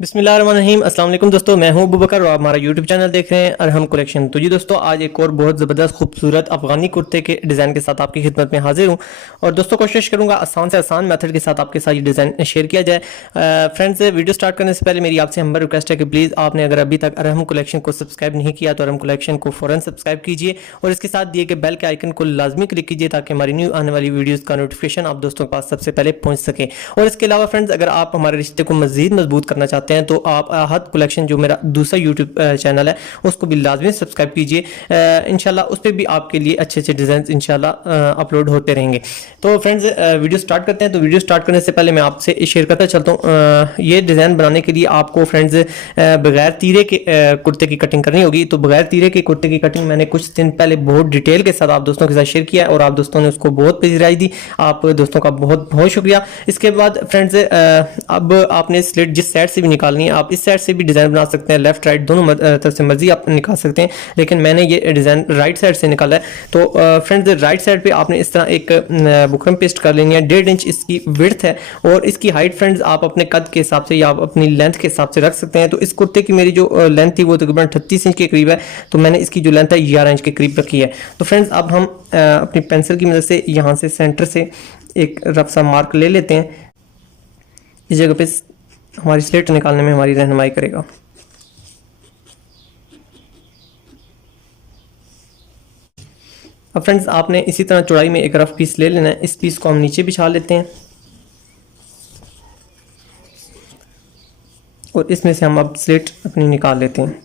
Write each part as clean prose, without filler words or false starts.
बिस्मिल्लाहिर्रहमानिर्रहीम। अस्सलाम वालेकुम दोस्तों, मैं हूं अबू बकर और आप हमारा यूट्यूब चैनल देख रहे हैं अरहम कलेक्शन। तो जी दोस्तों, आज एक और बहुत ज़बरदस्त खूबसूरत अफगानी कुर्ते के डिज़ाइन के साथ आपकी खिदमत में हाजिर हूं। और दोस्तों, कोशिश करूंगा आसान से आसान मेथड के साथ आपके साथ ये डिज़ाइन शेयर किया जाए। फ्रेंड्स, वीडियो स्टार्ट करने से पहले मेरी आपसे हम्बल रिक्वेस्ट है कि प्लीज़ आपने अगर अभी तक अरहम कलेक्शन को सब्सक्राइब नहीं किया तो अरहम कलेक्शन को फ़ौरन सब्सक्राइब कीजिए और इसके साथ दिए गए बेल के आइकन को लाजमी क्लिक कीजिए ताकि हमारी न्यू आने वाली वीडियोज़ का नोटिफिकेशन आप दोस्तों के पास सबसे पहले पहुँच सके। और इसके अलावा फ्रेंड्स, अगर आप हमारे रिश्ते को मज़ीद मजबूत करना चाहते हैं तो आप आहत कलेक्शन जो मेरा दूसरा यूट्यूब चैनल है उसको भी लाजमी सब्सक्राइब कीजिए। इंशाल्लाह उस पर भी आपके लिए अच्छे अच्छे डिज़ाइन इंशाल्लाह अपलोड होते रहेंगे। तो फ्रेंड्स, वीडियो स्टार्ट करते हैं। तो वीडियो स्टार्ट करने से पहले मैं आपसे शेयर करता चलता हूँ, ये डिज़ाइन बनाने के लिए आपको फ्रेंड्स बगैर तीरे के कुर्ते की कटिंग करनी होगी। तो बगैर तीरे के कुर्ते की कटिंग मैंने कुछ दिन पहले बहुत डिटेल के साथ आप दोस्तों के साथ शेयर किया है और आप दोस्तों ने उसको बहुत प्यारी राय दी। आप दोस्तों का बहुत बहुत शुक्रिया। इसके बाद फ्रेंड्स, अब आपने स्लिट जिस साइड से भी निकालनी है, आप इस साइड से भी डिज़ाइन बना सकते हैं, लेफ्ट राइट दोनों तरफ से मर्जी आप निकाल सकते हैं, लेकिन मैंने ये डिज़ाइन राइट साइड से निकाला है। तो फ्रेंड्स, राइट साइड पे आपने इस तरह एक बुकरम पेस्ट कर लेनी है। 1.5 इंच इसकी विड्थ है और इसकी हाइट फ्रेंड्स आप अपने कद के हिसाब से या आप अपनी लेंथ के हिसाब से रख सकते हैं। तो इस कुर्ते की मेरी जो लेंथ थी वो तकरीबन 38 इंच के करीब है, तो मैंने इसकी जो लेंथ है 11 इंच के करीब रखी है। तो फ्रेंड्स, अब हम अपनी पेंसिल की मदद से यहाँ से सेंटर से एक रफ सा मार्क ले लेते हैं। इस जगह पे हमारी स्लेट निकालने में हमारी रहनुमाई करेगा। अब फ्रेंड्स, आपने इसी तरह चौड़ाई में एक रफ पीस ले लेना है। इस पीस को हम नीचे बिछा लेते हैं और इसमें से हम अब स्लेट अपनी निकाल लेते हैं।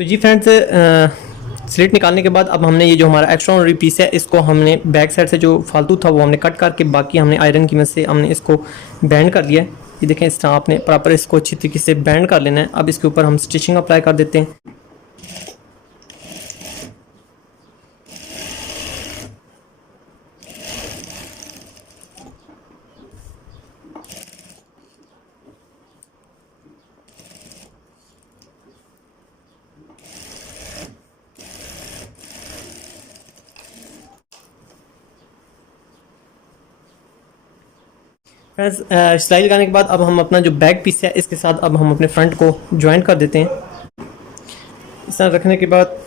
तो जी फ्रेंड्स, स्लिट निकालने के बाद अब हमने ये जो हमारा एक्स्ट्रा पीस है इसको हमने बैक साइड से जो फालतू था वो हमने कट करके बाकी हमने आयरन की मदद से हमने इसको बैंड कर लिया है। ये देखें, इस तरह आपने प्रॉपर इसको अच्छी तरीके से बैंड कर लेना है। अब इसके ऊपर हम स्टिचिंग अप्लाई कर देते हैं। फ्रेंड्स, सिलाई लगाने के बाद अब हम अपना जो बैक पीस है इसके साथ अब हम अपने फ्रंट को ज्वाइंट कर देते हैं। इस तरह रखने के बाद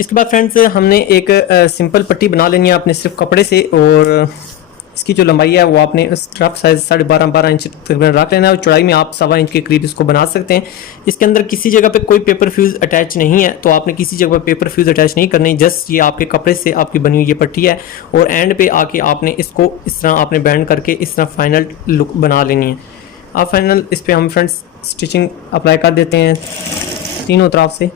इसके बाद फ्रेंड्स हमने एक सिंपल पट्टी बना लेनी है अपने सिर्फ कपड़े से, और इसकी जो लंबाई है वो आपने रफ साइज 12.5 इंच तकरीबन रख लेना है, और चौड़ाई में आप 1.25 इंच के करीब इसको बना सकते हैं। इसके अंदर किसी जगह पे कोई पेपर फ्यूज़ अटैच नहीं है, तो आपने किसी जगह पे पेपर फ्यूज़ अटैच नहीं करनी, जस्ट ये आपके कपड़े से आपकी बनी हुई ये पट्टी है, और एंड पे आके आपने इसको इस तरह आपने बैंड करके इस तरह फाइनल लुक बना लेनी है। अब फाइनल इस पर हम फ्रेंड्स स्टिचिंग अप्लाई कर देते हैं तीनों तरफ से।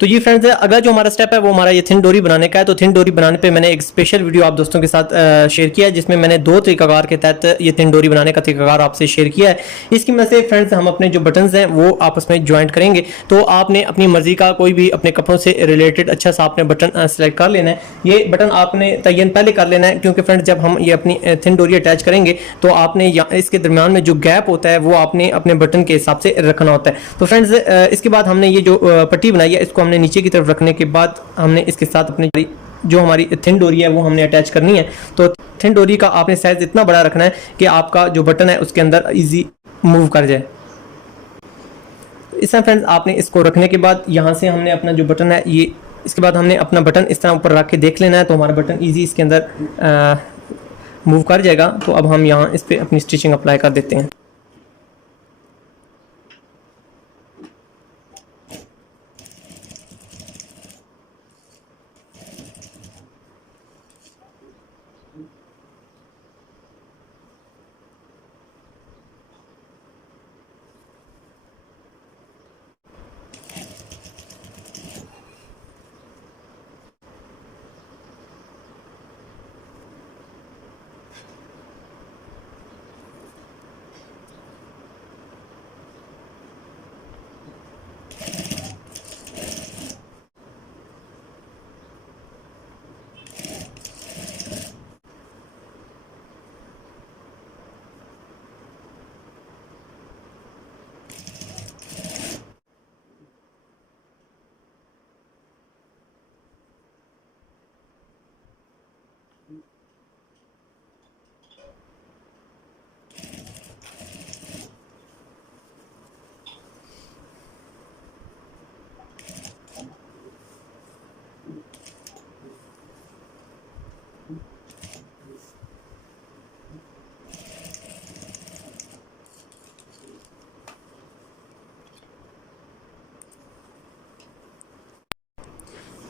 तो ये फ्रेंड्स अगला जो हमारा स्टेप है वो हमारा ये थिन डोरी बनाने का है। तो थिन डोरी बनाने पे मैंने एक स्पेशल वीडियो आप दोस्तों के साथ शेयर किया है, जिसमें मैंने 2 तरीकाकार के तहत ये थिन डोरी बनाने का तरीकाकार आपसे शेयर किया है। इसकी वजह से फ्रेंड्स हम अपने जो बटन्स हैं वो आपस में ज्वाइंट करेंगे। तो आपने अपनी मर्जी का कोई भी अपने कपड़ों से रिलेटेड अच्छा सा आपने बटन सेलेक्ट कर लेना है। ये बटन आपने तयन पहले कर लेना है, क्योंकि फ्रेंड्स जब हम ये अपनी थिन डोरी अटैच करेंगे तो आपने इसके दरमियान में जो गैप होता है वो आपने अपने बटन के हिसाब से रखना होता है। तो फ्रेंड्स इसके बाद हमने ये जो पट्टी बनाई है इसको हमने नीचे की तरफ रखने के बाद हमने इसके साथ अपनी जो हमारी थिन डोरी है वो हमने अटैच करनी है। तो थिन डोरी का आपने साइज इतना बड़ा रखना है कि आपका जो बटन है उसके अंदर इजी मूव कर जाए। इस तरह फ्रेंड्स आपने इसको रखने के बाद यहाँ से हमने अपना जो बटन है ये, इसके बाद हमने अपना बटन इस तरह ऊपर रख के देख लेना है, तो हमारा बटन इजी इसके अंदर मूव कर जाएगा। तो अब हम यहाँ इस पर अपनी स्टिचिंग अप्लाई कर देते हैं।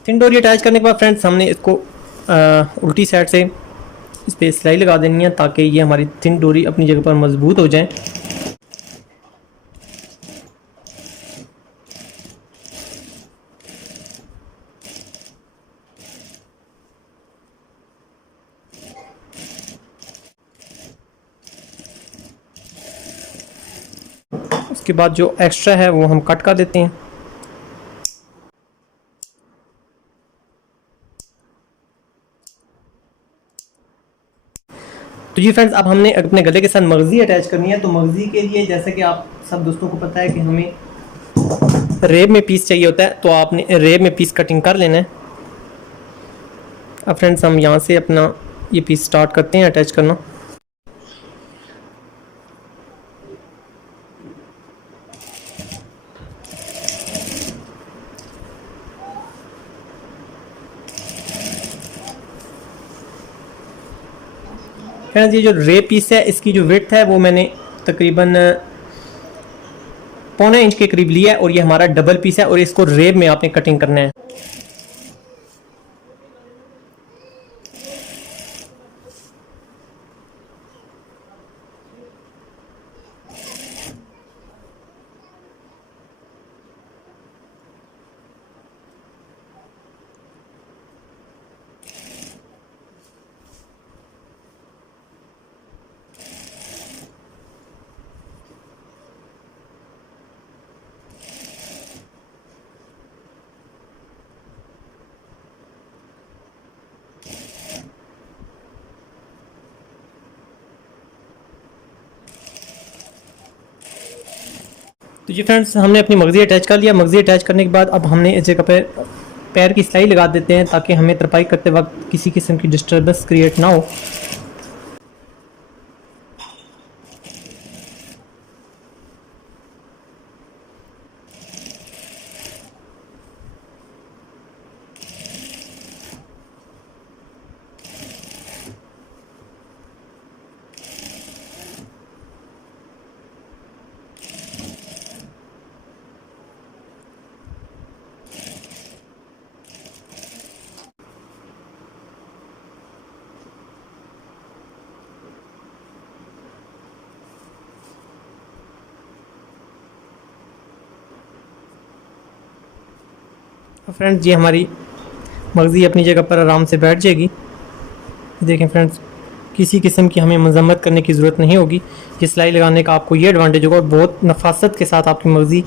थिन डोरी अटैच करने के बाद फ्रेंड्स हमने इसको उल्टी साइड से इस पर सिलाई लगा देनी है, ताकि ये हमारी थिन डोरी अपनी जगह पर मजबूत हो जाए। उसके बाद जो एक्स्ट्रा है वो हम कट कर देते हैं। तो जी फ्रेंड्स अब हमने अपने गले के साथ मगजी अटैच करनी है। तो मगजी के लिए जैसे कि आप सब दोस्तों को पता है कि हमें रेब में पीस चाहिए होता है, तो आपने रेब में पीस कटिंग कर लेना है। अब फ्रेंड्स हम यहाँ से अपना ये पीस स्टार्ट करते हैं अटैच करना। फ्रेंड्स ये जो रेब पीस है इसकी जो विड्थ है वो मैंने तकरीबन 1.25 इंच के करीब लिया है, और ये हमारा डबल पीस है और इसको रेब में आपने कटिंग करना है। तो जी फ्रेंड्स हमने अपनी मगज़ी अटैच कर लिया। मगज़ी अटैच करने के बाद अब हमने इस जगह पे पैर की सिलाई लगा देते हैं ताकि हमें तरपाई करते वक्त किसी किस्म की डिस्टर्बेंस क्रिएट ना हो। तो फ्रेंड्स ये हमारी मगज़ी अपनी जगह पर आराम से बैठ जाएगी। देखें फ्रेंड्स, किसी किस्म की हमें मजम्मत करने की ज़रूरत नहीं होगी। ये सिलाई लगाने का आपको ये एडवांटेज होगा और बहुत नफासत के साथ आपकी मगज़ी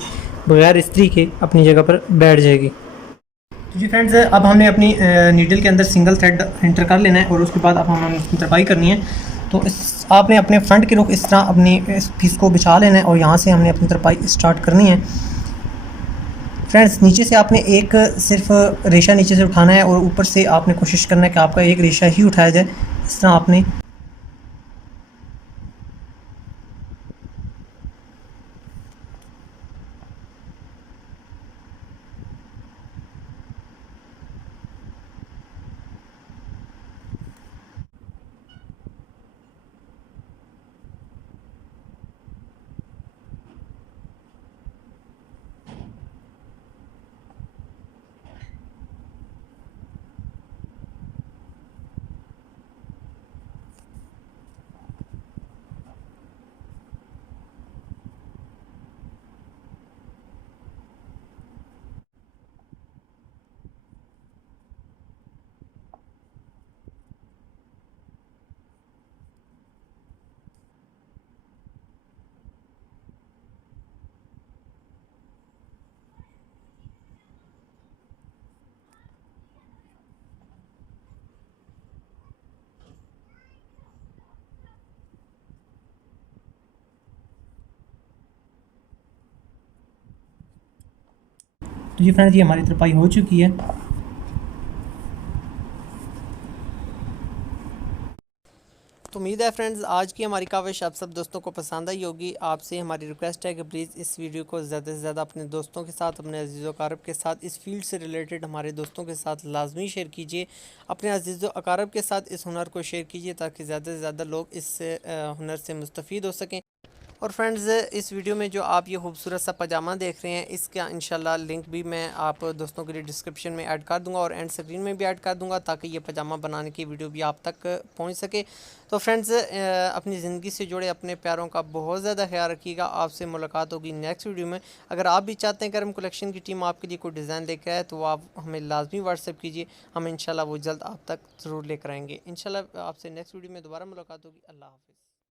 बगैर इस्त्री के अपनी जगह पर बैठ जाएगी। तो जी फ्रेंड्स, अब हमने अपनी नीडल के अंदर सिंगल थ्रेड एंटर कर लेना है और उसके बाद अब हमें तरपाई करनी है। तो आपने अपने फ्रंट के रुख इस तरह अपनी इस पीस को बिछा लेना है और यहाँ से हमने अपनी तरपाई स्टार्ट करनी है। फ्रेंड्स, नीचे से आपने एक सिर्फ रेशा नीचे से उठाना है और ऊपर से आपने कोशिश करना है कि आपका एक रेशा ही उठाया जाए। इस तरह आपने तो जी फ्रेंड्स, ये हमारी तरपाई हो चुकी है। तो उम्मीद है फ्रेंड्स आज की हमारी काविश आप सब दोस्तों को पसंद आई होगी। आपसे हमारी रिक्वेस्ट है कि प्लीज़ इस वीडियो को ज़्यादा से ज़्यादा अपने दोस्तों के साथ, अपने अजीज़ अकारब के साथ, इस फील्ड से रिलेटेड हमारे दोस्तों के साथ लाजमी शेयर कीजिए। अपने अजीज़ अकारब के साथ इस हुनर को शेयर कीजिए ताकि ज़्यादा से ज़्यादा लोग इस हुनर से मुस्तफ़ीद हो सकें। और फ्रेंड्स, इस वीडियो में जो आप ये खूबसूरत सा पजामा देख रहे हैं इसका इंशाल्लाह लिंक भी मैं आप दोस्तों के लिए डिस्क्रिप्शन में ऐड कर दूंगा और एंड स्क्रीन में भी ऐड कर दूंगा ताकि ये पजामा बनाने की वीडियो भी आप तक पहुंच सके। तो फ्रेंड्स, अपनी ज़िंदगी से जुड़े अपने प्यारों का बहुत ज़्यादा ख्याल रखिएगा। आपसे मुलाकात होगी नेक्स्ट वीडियो में। अगर आप भी चाहते हैं करम कलेक्शन की टीम आपके लिए कोई डिज़ाइन लेकर आए तो आप हमें लाजमी व्हाट्सएप कीजिए, हम इंशाल्लाह वो जल्द आप तक ज़रूर लेकर आएँगे। इंशाल्लाह आपसे नेक्स्ट वीडियो में दोबारा मुलाकात होगी। अल्लाह हाफ़िज़।